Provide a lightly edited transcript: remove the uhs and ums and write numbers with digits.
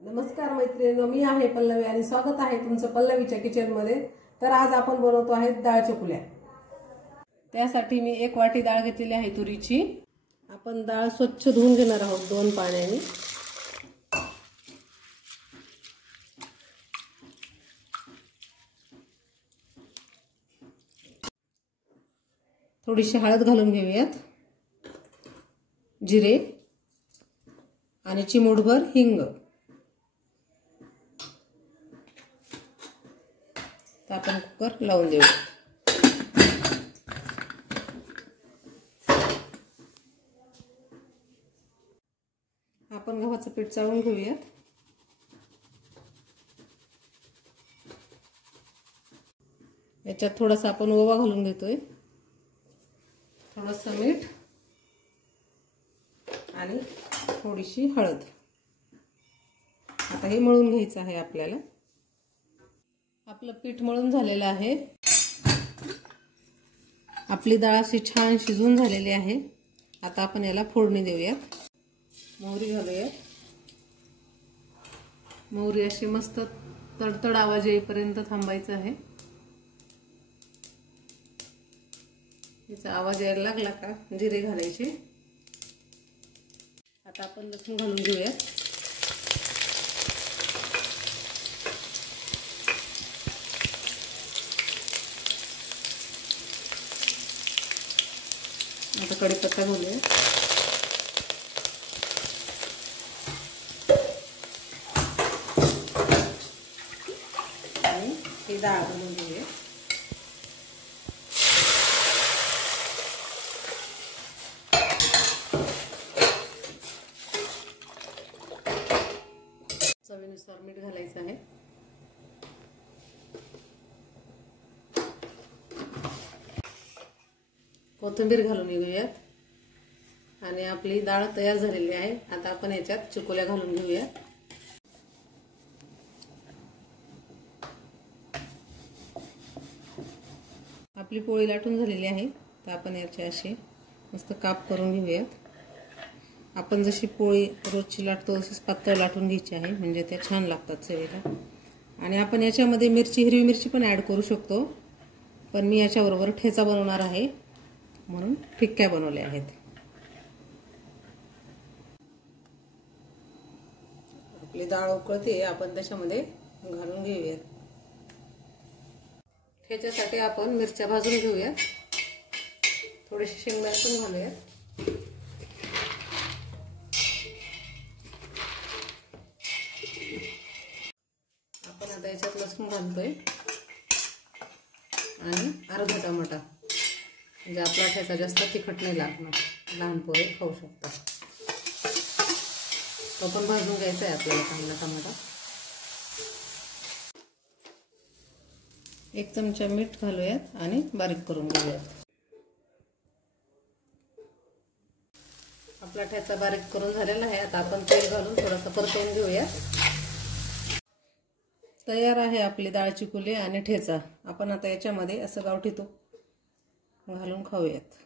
नमस्कार मैत्रिणींनो, मी आहे पल्लवी आणि स्वागत आहे तुमचं पल्लवीच्या किचन मध्ये। तर आज आपण बनवतो आहे डाळ चकुल्या। त्यासाठी मी 1 वाटी डाळ घेतलेली आहे तुरीची। आपण डाळ स्वच्छ धुवून घेणार आहोत 2 पाण्याने। थोडीशी हळद घालून घेऊयात, जिरे आणि चिमूटभर हिंग। आपण कुकर लावून देऊ। आपण गव्हाचं पीठ चाळून घेऊयात। याच्यात थोडासा आपण ओवा घालून घेतोय, थोडंसं मीठ आणि थोडीशी हळद। आता हे मळून घ्यायचं आहे आपल्याला। आपलं पीठ मळून झालेलं आहे। आपली डाळ अशी छान शिजून झालेली आहे। आता आपण याला फोडणी देऊयात। मोहरी घालूयात। मोहरी अशी मस्त तडतड आवाज येईपर्यंत थांबायचं आहे। याचा आवाज यायला लागला का जिरे घालायचे। आता आपण लसूण घालून घेऊयात। आता कढीपत्ता घालूया आणि ही डाळ घालून घेऊया। चवीनुसार मीठ घालायचं आहे। कोथिंबीर घालून घेऊयात आणि आपली डाळ तयार झालेली आहे। आता आपण याच्यात चकुल्या घालून घेऊया। आपली पोळी लाटून झालेली आहे। तर आपण याचे असे मस्त काप करून घेऊयात। आपण जशी पोळी रोजची लाटतो तशीच पातळ लाटून घ्यायची आहे, म्हणजे त्या छान लागतात चवीला। आणि आपण याच्यामध्ये हिरवी मिरची पण ऍड करू शकतो, पण मी याच्याबरोबर ठेचा बनवणार आहे म्हणून ठिक्क्या बनवल्या आहेत। आपली डाळ उकळते, आपण त्याच्यामध्ये घालून घेऊया। ठेच्यासाठी आपण मिरच्या भाजून घेऊया, थोडेसे शेंगदाणे पण घालूया। आपण आता याच्यात लसूण घालतोय आणि अर्धा टमाटा, म्हणजे आपला ठेचा जास्त तिखट नाही लागणार, लहान पोरे खाऊ शकतात। तो पण भाजून घ्यायचा आहे आपल्याला चांगला टमाटा। 1 चमचा मीठ घालूयात आणि बारीक करून घेऊयात। आपला ठेचा बारीक करून झालेला आहे। आता आपण तेल घालून थोडंसं परतवून घेऊया। तयार आहे आपली डाळ चिकुली आणि ठेचा। आपण आता याच्यामध्ये असं गावठी तूप घालून खाऊयात।